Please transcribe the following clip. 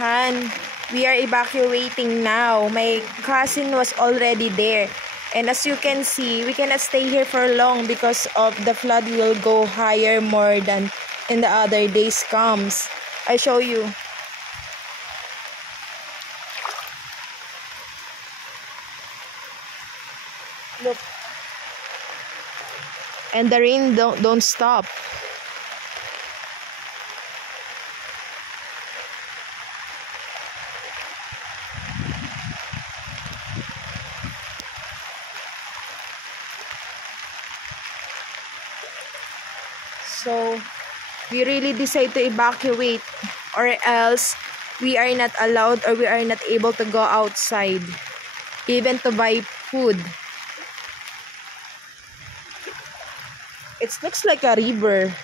Han, we are evacuating now. My cousin was already there. And as you can see, we cannot stay here for long because of the flood will go higher more than in the other days comes. I show you. Look. And the rain don't stop. So, we really decide to evacuate, or else we are not allowed or we are not able to go outside, even to buy food. It looks like a river.